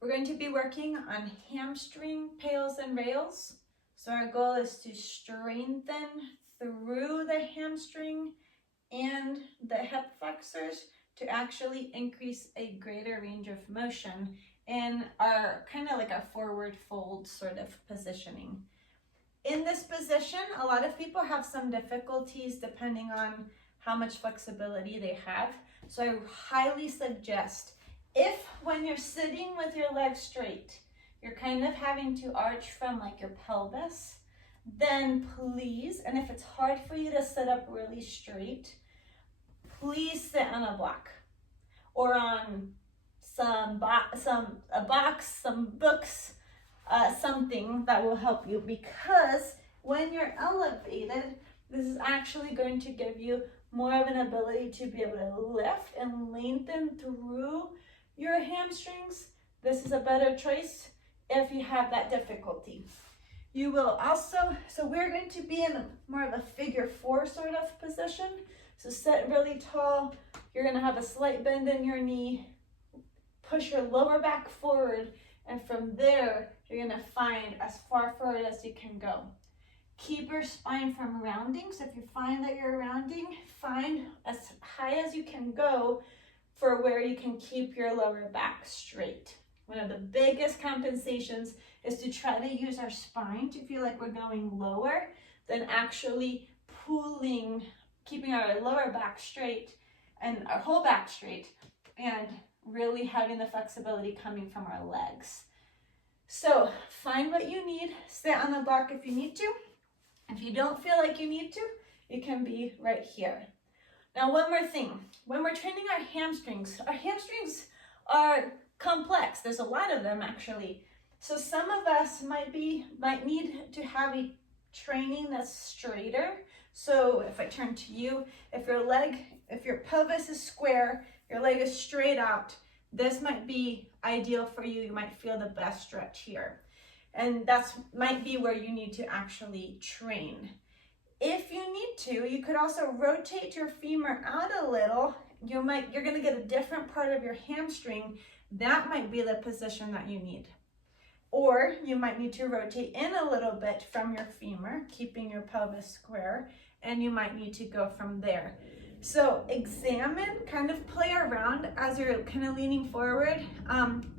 We're going to be working on hamstring pails and rails. So our goal is to strengthen through the hamstring and the hip flexors to actually increase a greater range of motion in our kind of like our forward fold sort of positioning. In this position, a lot of people have some difficulties depending on how much flexibility they have. So I highly suggest, if when you're sitting with your legs straight, you're kind of having to arch from like your pelvis, then please, and if it's hard for you to sit up really straight, please sit on a block or on a box, some books, something that will help you, because when you're elevated, this is actually going to give you more of an ability to be able to lift and lengthen through your hamstrings. This is a better choice if you have that difficulty. You will also, so we're going to be in more of a figure four sort of position. So sit really tall. You're going to have a slight bend in your knee. Push your lower back forward, and from there, you're going to find as far forward as you can go. Keep your spine from rounding. So if you find that you're rounding, find as high as you can go for where you can keep your lower back straight. One of the biggest compensations is to try to use our spine to feel like we're going lower than actually pulling, keeping our lower back straight and our whole back straight, and really having the flexibility coming from our legs. So find what you need, sit on the block if you need to. If you don't feel like you need to, you can be right here. Now, one more thing, when we're training our hamstrings are complex. There's a lot of them actually. So some of us might need to have a training that's straighter. So if I turn to you, if your pelvis is square, your leg is straight out, this might be ideal for you. You might feel the best stretch here. And that might be where you need to actually train. If you need to, you could also rotate your femur out a little. You're going to get a different part of your hamstring. That might be the position that you need. Or you might need to rotate in a little bit from your femur, keeping your pelvis square, and you might need to go from there. So examine, kind of play around as you're kind of leaning forward.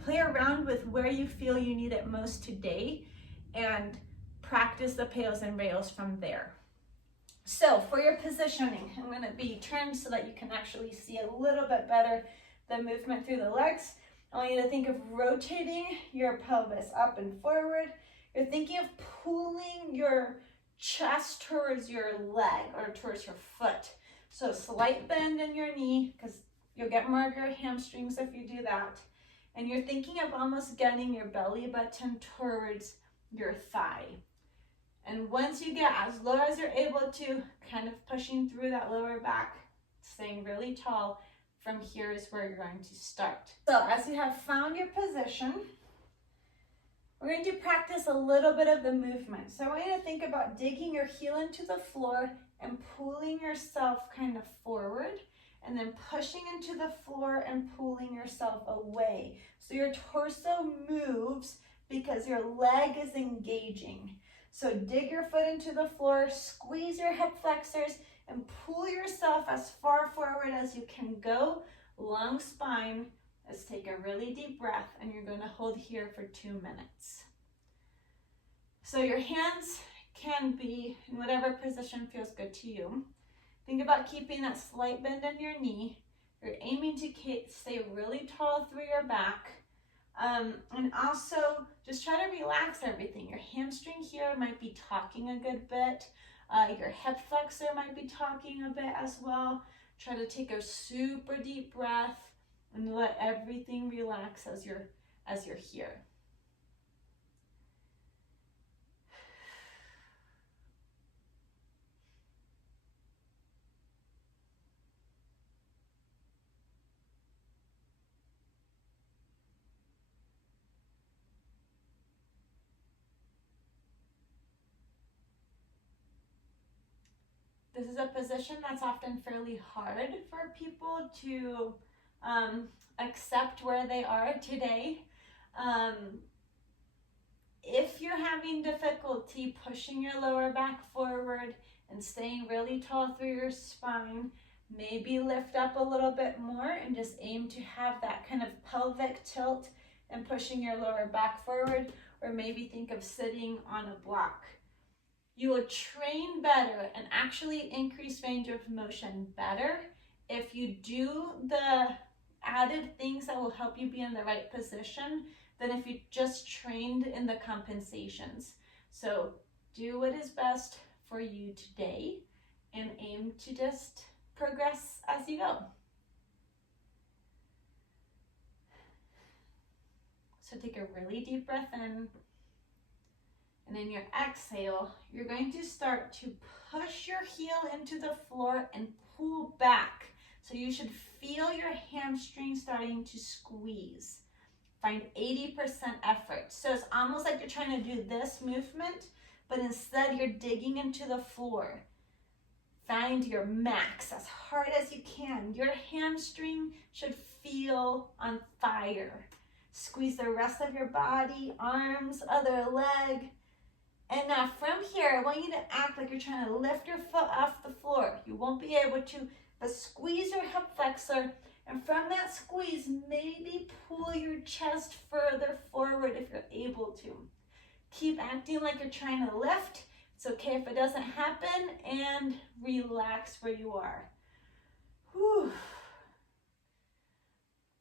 Play around with where you feel you need it most today and practice the pails and rails from there. So for your positioning, I'm going to be turned so that you can actually see a little bit better the movement through the legs. I want you to think of rotating your pelvis up and forward. You're thinking of pulling your chest towards your leg or towards your foot. So slight bend in your knee, because you'll get more of your hamstrings if you do that. And you're thinking of almost getting your belly button towards your thigh. And once you get as low as you're able to, kind of pushing through that lower back, staying really tall, from here is where you're going to start. So as you have found your position, we're going to practice a little bit of the movement. So I want you to think about digging your heel into the floor and pulling yourself kind of forward, and then pushing into the floor and pulling yourself away. So your torso moves because your leg is engaging. So dig your foot into the floor, squeeze your hip flexors, and pull yourself as far forward as you can go. Long spine. Let's take a really deep breath, and you're going to hold here for 2 minutes. So your hands can be in whatever position feels good to you. Think about keeping that slight bend in your knee. You're aiming to stay really tall through your back. And also just try to relax everything. Your hamstring here might be talking a good bit. Your hip flexor might be talking a bit as well. Try to take a super deep breath and let everything relax as you're here. This is a position that's often fairly hard for people to accept where they are today. If you're having difficulty pushing your lower back forward and staying really tall through your spine, maybe lift up a little bit more and just aim to have that kind of pelvic tilt and pushing your lower back forward, or maybe think of sitting on a block. You will train better and actually increase range of motion better if you do the added things that will help you be in the right position than if you just trained in the compensations. So do what is best for you today and aim to just progress as you go. So take a really deep breath in, and in your exhale, you're going to start to push your heel into the floor and pull back. So you should feel your hamstring starting to squeeze. Find 80% effort. So it's almost like you're trying to do this movement, but instead you're digging into the floor. Find your max as hard as you can. Your hamstring should feel on fire. Squeeze the rest of your body, arms, other leg. And now from here, I want you to act like you're trying to lift your foot off the floor. You won't be able to, but squeeze your hip flexor. And from that squeeze, maybe pull your chest further forward if you're able to. Keep acting like you're trying to lift. It's okay if it doesn't happen, and relax where you are. Whew.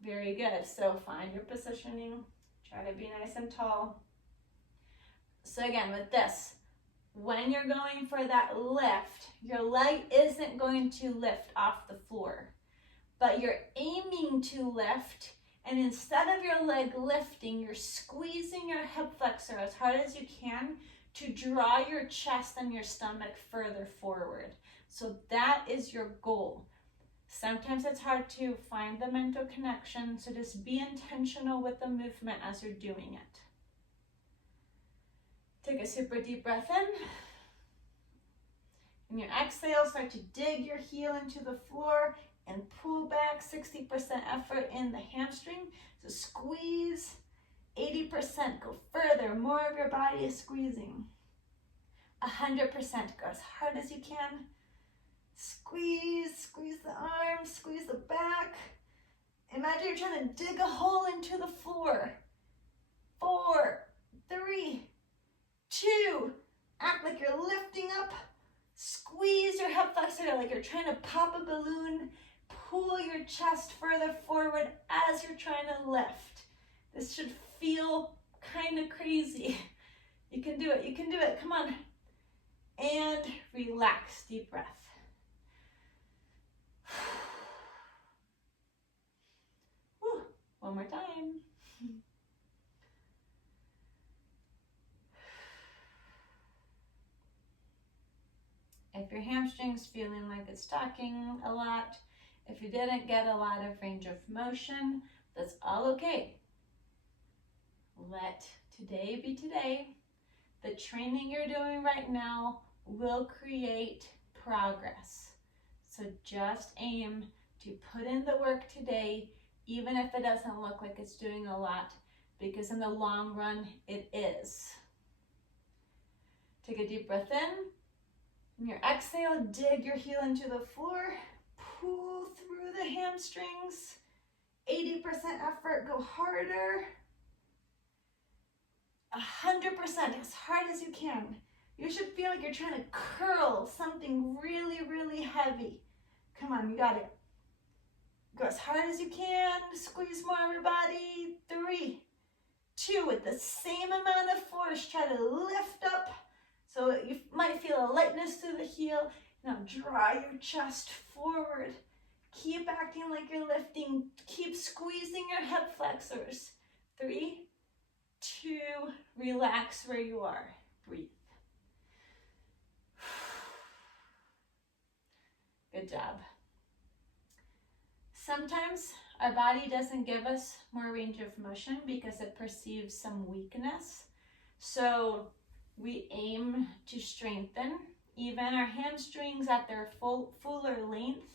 Very good. So find your positioning. Try to be nice and tall. So again, with this, when you're going for that lift, your leg isn't going to lift off the floor, but you're aiming to lift, and instead of your leg lifting, you're squeezing your hip flexor as hard as you can to draw your chest and your stomach further forward. So that is your goal. Sometimes it's hard to find the mental connection, so just be intentional with the movement as you're doing it. Take a super deep breath in. In your exhale, start to dig your heel into the floor and pull back. 60% effort in the hamstring. So squeeze. 80%, go further. More of your body is squeezing. 100%, go as hard as you can. Squeeze, squeeze the arms, squeeze the back. Imagine you're trying to dig a hole into the floor. 4, 3, 2, act like you're lifting up. Squeeze your hip flexor like you're trying to pop a balloon. Pull your chest further forward as you're trying to lift. This should feel kind of crazy. You can do it, you can do it, come on. And relax, deep breath. Whew. One more time. If your hamstring's feeling like it's talking a lot, if you didn't get a lot of range of motion, that's all okay. Let today be today. The training you're doing right now will create progress. So just aim to put in the work today, even if it doesn't look like it's doing a lot, because in the long run, it is. Take a deep breath in. In your exhale, dig your heel into the floor. Pull through the hamstrings. 80% effort, go harder. 100%, as hard as you can. You should feel like you're trying to curl something really, really heavy. Come on, you got it. Go as hard as you can. Squeeze more of your body. 3, 2, with the same amount of force, try to lift up. So you might feel a lightness through the heel. Now draw your chest forward. Keep acting like you're lifting. Keep squeezing your hip flexors. 3, 2, relax where you are. Breathe. Good job. Sometimes our body doesn't give us more range of motion because it perceives some weakness. So we aim to strengthen even our hamstrings at their fuller length,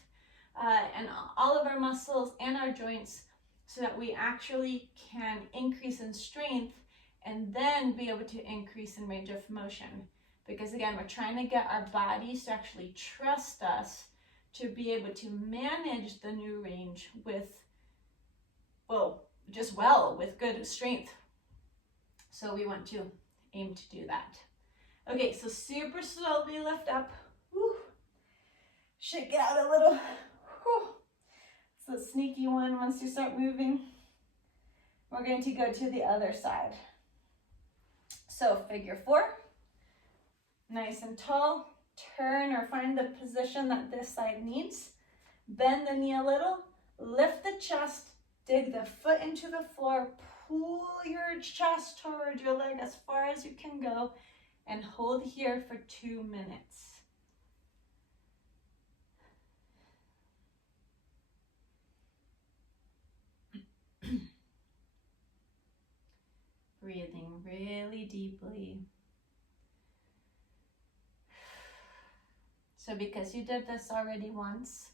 and all of our muscles and our joints so that we actually can increase in strength and then be able to increase in range of motion. Because again, we're trying to get our bodies to actually trust us to be able to manage the new range with, with good strength. So we want to aim to do that. Okay, so super slowly lift up. Woo. Shake it out a little. Woo. It's a sneaky one once you start moving. We're going to go to the other side. So figure 4, nice and tall. Turn or find the position that this side needs. Bend the knee a little, lift the chest, dig the foot into the floor, pull your chest toward your leg as far as you can go, and hold here for 2 minutes. Breathing really deeply. So because you did this already once,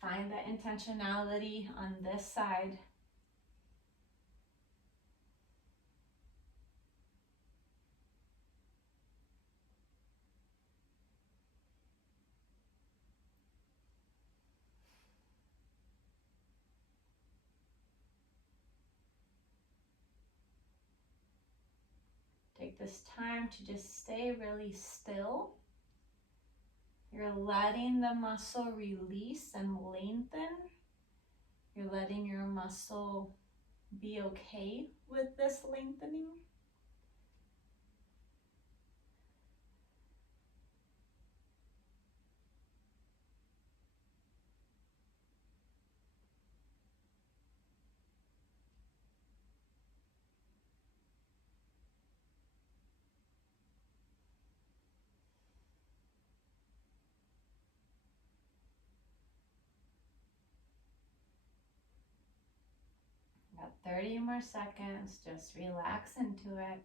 find that intentionality on this side. Take this time to just stay really still. You're letting the muscle release and lengthen. You're letting your muscle be okay with this lengthening. About 30 more seconds, just relax into it.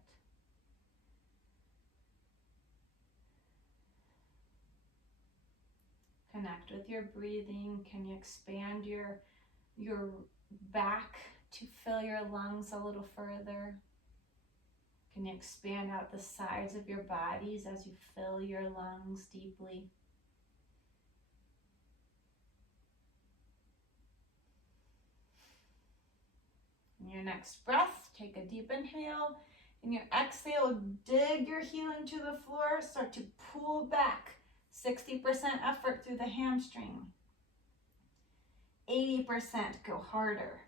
Connect with your breathing. Can you expand your back to fill your lungs a little further? Can you expand out the sides of your bodies as you fill your lungs deeply? In your next breath, take a deep inhale. In your exhale, dig your heel into the floor. Start to pull back. 60% effort through the hamstring. 80%, go harder.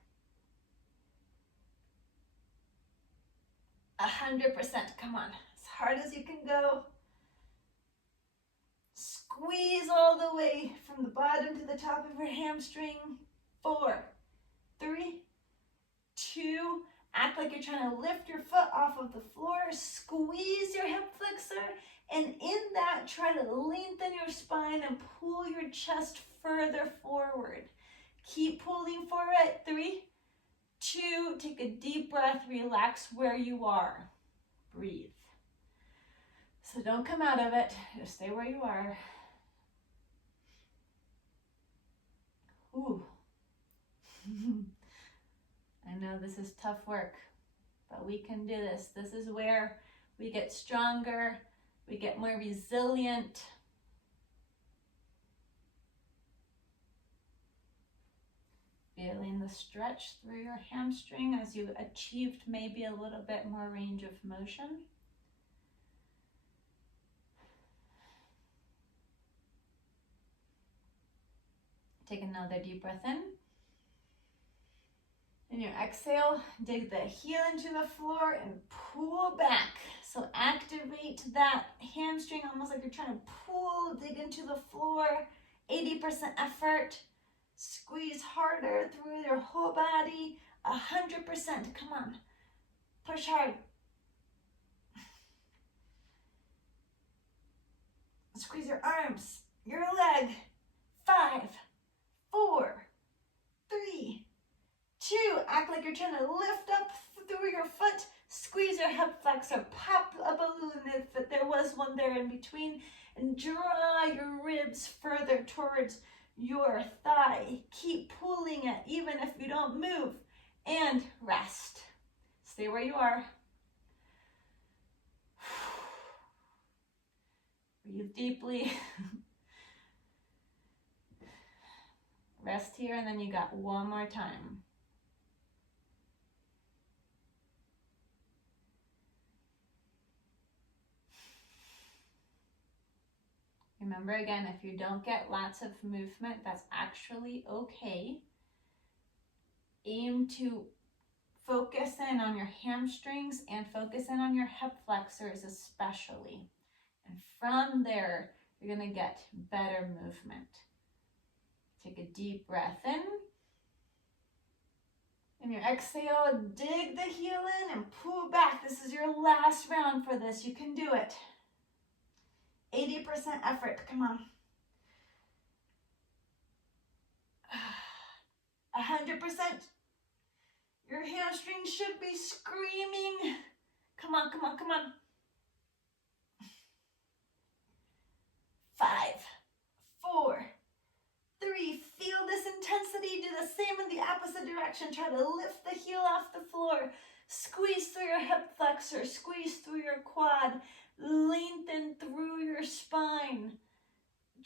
100%, come on, as hard as you can go. Squeeze all the way from the bottom to the top of your hamstring. 4, 3, 2, act like you're trying to lift your foot off of the floor. Squeeze your hip flexor, and in that, try to lengthen your spine and pull your chest further forward. Keep pulling for it. 3, 2, take a deep breath, relax where you are. Breathe. So don't come out of it, just stay where you are. Ooh. I know this is tough work, but we can do this. This is where we get stronger, we get more resilient. Feeling the stretch through your hamstring as you achieved maybe a little bit more range of motion. Take another deep breath in. In your exhale, dig the heel into the floor and pull back. So activate that hamstring almost like you're trying to pull, dig into the floor. 80% effort. Squeeze harder through your whole body. 100%. Come on. Push hard. Squeeze your arms, your leg. 5, 4, 3, 2. Act like you're trying to lift up through your foot. Squeeze your hip flexor. Pop a balloon if there was one there in between. And draw your ribs further towards your thigh. Keep pulling it even if you don't move. And rest. Stay where you are. Breathe deeply. Rest here, and then you got one more time. Remember again, if you don't get lots of movement, that's actually okay. Aim to focus in on your hamstrings and focus in on your hip flexors especially. And from there, you're gonna get better movement. Take a deep breath in. And your exhale, dig the heel in and pull back. This is your last round for this. You can do it. 80% effort, come on. 100%. Your hamstrings should be screaming. Come on, come on, come on. 5, 4, 3, feel this intensity. Do the same in the opposite direction. Try to lift the heel off the floor. Squeeze through your hip flexor. Squeeze through your quad. Lengthen through your spine.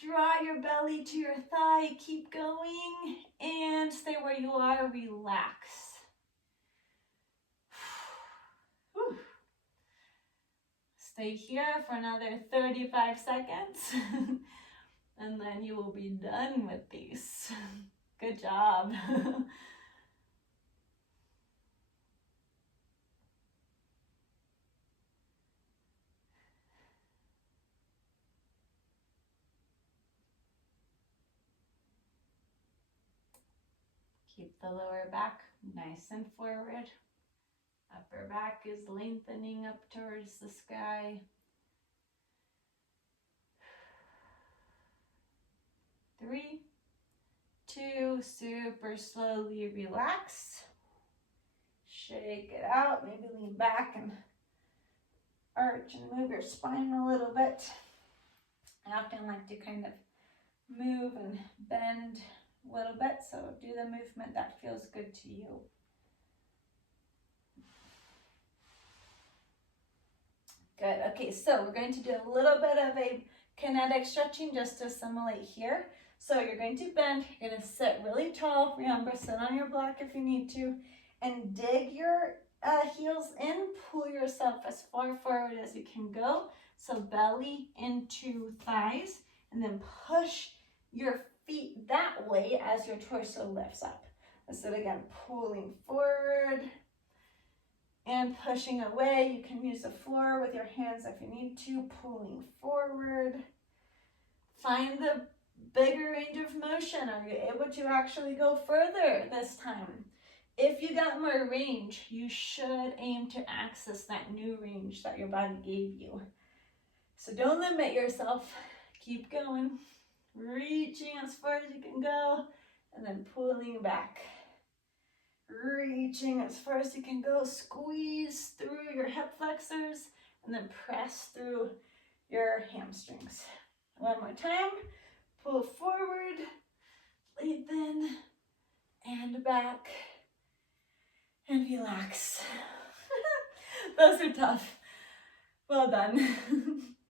Draw your belly to your thigh. Keep going and stay where you are. Relax. Whew. Stay here for another 35 seconds. And then you will be done with these. Good job. Keep the lower back nice and forward. Upper back is lengthening up towards the sky. 3, 2, super slowly relax. Shake it out, maybe lean back and arch and move your spine a little bit. I often like to kind of move and bend a little bit, so do the movement that feels good to you. Good, okay, so we're going to do a little bit of a kinetic stretching just to assimilate here. So you're going to bend, you're going to sit really tall. Remember, sit on your block if you need to, and dig your heels in. Pull yourself as far forward as you can go. So belly into thighs, and then push your feet that way as your torso lifts up. So again, pulling forward and pushing away. You can use the floor with your hands if you need to, pulling forward. Find the bigger range of motion. Are you able to actually go further this time? If you got more range, you should aim to access that new range that your body gave you. So don't limit yourself. Keep going. Reaching as far as you can go, and then pulling back. Reaching as far as you can go. Squeeze through your hip flexors, and then press through your hamstrings. One more time. Pull forward, lengthen, and back, and relax. Those are tough. Well done.